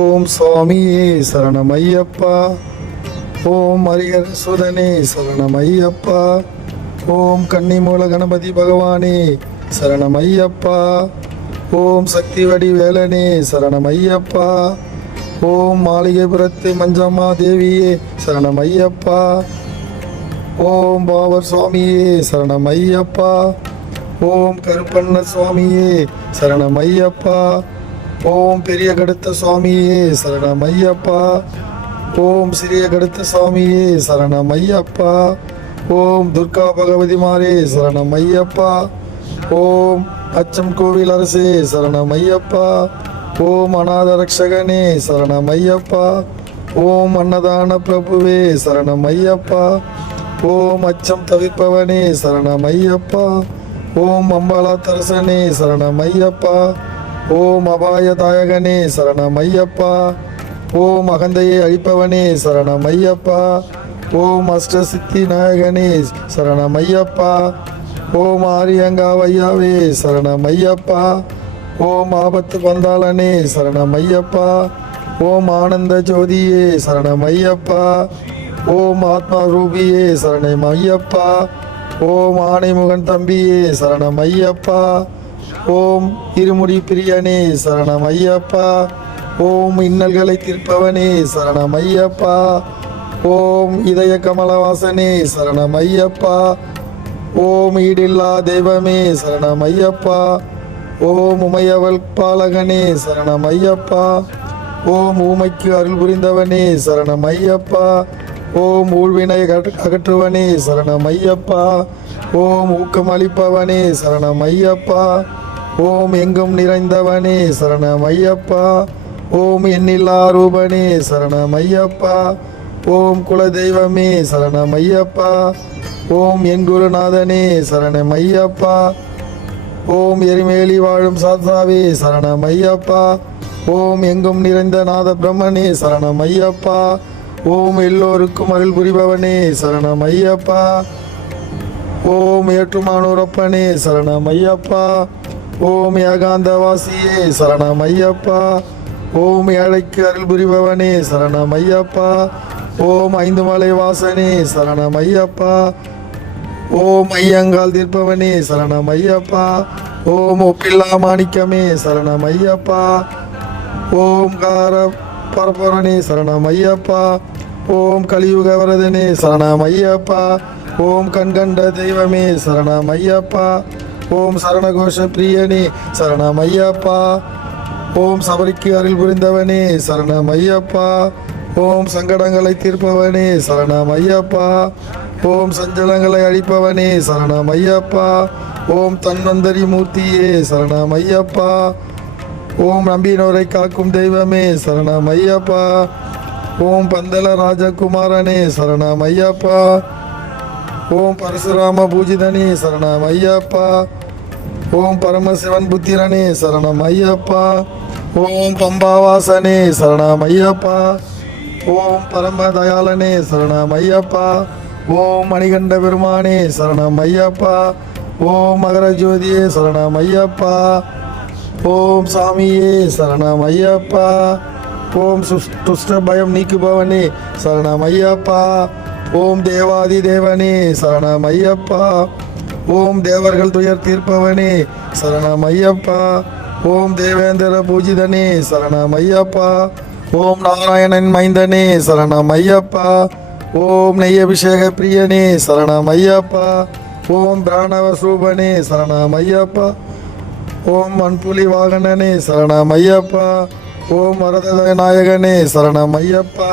ஓம் சுவாமியே சரணம் ஐயப்பா. ஓம் ஹரிஹர சுதனே சரணம் ஐயப்பா. ஓம் கன்னிமூல கணபதி பகவானே சரணம் ஐயப்பா. ஓம் சக்தி வடிவேலனே சரணம் ஐயப்பா. ஓம் மாளிகைபுரத்து மஞ்சம்மா தேவியே சரணம் ஐயப்பா. ஓம் பாவர் சுவாமியே சரணம் ஐயப்பா. ஓம் கருப்பண்ண சுவாமியே சரணம் ஐயப்பா. ஓம் பெரிய கடுத்த சுவாமியே சரணம் ஐயப்பா. ஓம் சிறிய கடுத்த சுவாமியே சரணம் ஐயப்பா. ஓம் துர்கா பகவதி மாரே சரணம் ஐயப்பா. ஓம் அச்சம் கோவில் அரசே சரணம் ஐயப்பா. ஓம் அநாத ரக்ஷகனே சரணம் ஐயப்பா. ஓம் அன்னதான பிரபுவே சரணம் ஐயப்பா. ஓம் அச்சம் தவிர்ப்பவனே சரணம் ஐயப்பா. ஓம் அம்பாலா தரசனே சரணம் ஐயப்பா. ஓம் அபாயதாயகனே சரணம் ஐயப்பா. ஓம் அகந்தையை அழிப்பவனே சரணம் ஐயப்பா. ஓம் அஷ்டசித்தி நாயகனே சரணம் ஐயப்பா. ஓம் ஆரியங்காவையாவே சரணம் ஐயப்பா. ஓம் ஆபத்து பந்தாளனே சரணம் ஐயப்பா. ஓம் ஆனந்த ஜோதியே சரணம் ஐயப்பா. ஓம் ஆத்மா ரூபியே சரணம் ஐயப்பா. ஓம் ஆணைமுகன் தம்பியே சரணம் ஐயப்பா. ஓம் இருமுடி பிரியனே சரணம் ஐயப்பா. ஓம் இன்னல்களை தீர்ப்பவனே சரணம் ஐயப்பா. ஓம் இதய கமலவாசனே சரணம் ஐயப்பா. ஓம் ஈடில்லா தெய்வமே சரணம் ஐயப்பா. ஓம் உமையவள் பாலகனே சரணம் ஐயப்பா. ஓம் ஊமைக்கு அருள் புரிந்தவனே சரணம் ஐயப்பா. ஓம் ஊழ்வினை அகற்றுவனே சரணம் ஐயப்பா. ஓம் ஊக்கம் அளிப்பவனே சரணம் ஐயப்பா. ஓம் எங்கும் நிறைந்தவனே சரணம் ஐயப்பா. ஓம் எண்ணில்லா ரூபனே சரணம் ஐயப்பா. ஓம் குலதெய்வமே சரணம் ஐயப்பா. ஓம் என் குருநாதனே சரணம் ஐயப்பா. ஓம் எரிமேலி வாழும் சாத்தாவே சரணம் ஐயப்பா. ஓம் எங்கும் நிறைந்த நாத பிரம்மனே சரணம் ஐயப்பா. ஓம் எல்லோருக்கும் அருள் புரிபவனே சரணம் ஐயப்பா. ஓம் ஏற்றுமானூரப்பனே சரணம் ஐயப்பா. ஓம் ஏகாந்தவாசியே சரணம் ஐயப்பா. ஓம் ஏழைக்கு அருள் புரிபவனே சரணம் ஐயப்பா. ஓம் ஐந்து மலை வாசனே சரணம் ஐயப்பா. ஓம் ஐயங்கால் தீர்ப்பவனே சரணம் ஐயப்பா. ஓம் ஒப்பில்லா மாணிக்கமே சரணம் ஐயப்பா. ஓம் கார பரபரனே சரணம் ஐயப்பா. ஓம் கலியுக வரதனே சரணம் ஐயப்பா. ஓம் கண்கண்ட தெய்வமே சரணம் ஐயப்பா. ஓம் சரணகோஷ பிரியனே சரணம் ஐயப்பா. ஓம் சபரிக்கு அருள் புரிந்தவனே சரணம் ஐயப்பா. ஓம் சங்கடங்களை தீர்ப்பவனே சரணம் ஐயப்பா. ஓம் சஞ்சலங்களை அழிப்பவனே சரணம் ஐயப்பா. ஓம் தன்வந்தரி மூர்த்தியே சரணம் ஐயப்பா. ஓம் நம்பினோரை காக்கும் தெய்வமே சரணம் ஐயப்பா. ஓம் பந்தல ராஜகுமாரனே சரணம் ஐயப்பா. ஓம் பரசுராம பூஜிதனே சரணம் ஐயப்பா. ஓம் பரமசிவன் புத்திரனே சரணம் ஐயப்பா. ஓம் பம்பாவாசனே சரணம் ஐயப்பா. ஓம் பரமதயாளனே சரணம் ஐயப்பா. ஓம் மணிகண்ட பெருமானே சரணம் ஐயப்பா. ஓம் மகர ஜோதியே சரணம் ஐயப்பா. ஓம் சாமியே சரணம் ஐயப்பா. ஓம் துஷ்ட பயம் நீக்குபவனே சரணம் ஐயப்பா. ஓம் தேவாதி தேவனே சரணம் ஐயப்பா. ஓம் தேவர்கள் துயர் தீர்ப்பவனே சரணம் ஐயப்பா. ஓம் தேவேந்திர பூஜிதனே சரணம் ஐயப்பா. ஓம் நாராயணன் மைந்தனே சரணம் ஐயப்பா. ஓம் நெய் அபிஷேக பிரியனே சரணம் ஐயப்பா. ஓம் பிராணவ சூபனே சரணம் ஐயப்பா. ஓம் மண்புலி வாகனனே சரணம் ஐயப்பா. ஓம் வரத நாயகனே சரணம் ஐயப்பா.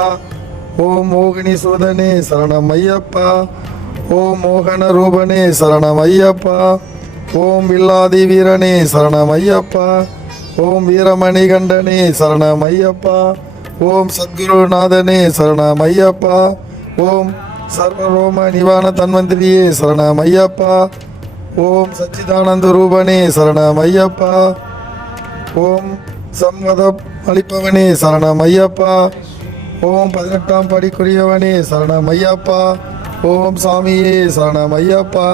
ஓம் மோகினி சூதனே சரணம் ஐயப்பா. ஓம் மோகன ரூபனே சரணம் ஐயப்பா. ஓம் வில்லாதி வீரனே சரணம் ஐயப்பா. ஓம் வீரமணி கண்டனே சரணம் ஐயப்பா. ஓம் சத்குருநாதனே சரணம் ஐயப்பா. ஓம் சர்வரோம நிவாரண தன்வந்திரியே சரணம் ஐயப்பா. ஓம் சச்சிதானந்த ரூபனே சரணம் ஐயப்பா. ஓம் சம்மத அளிப்பவனே சரணம் ஐயப்பா. ஓம் 18ஆம் படிக்குரியவனே சரணம் ஐயப்பா. ஓம் சாமியே சரணம் ஐயப்பா.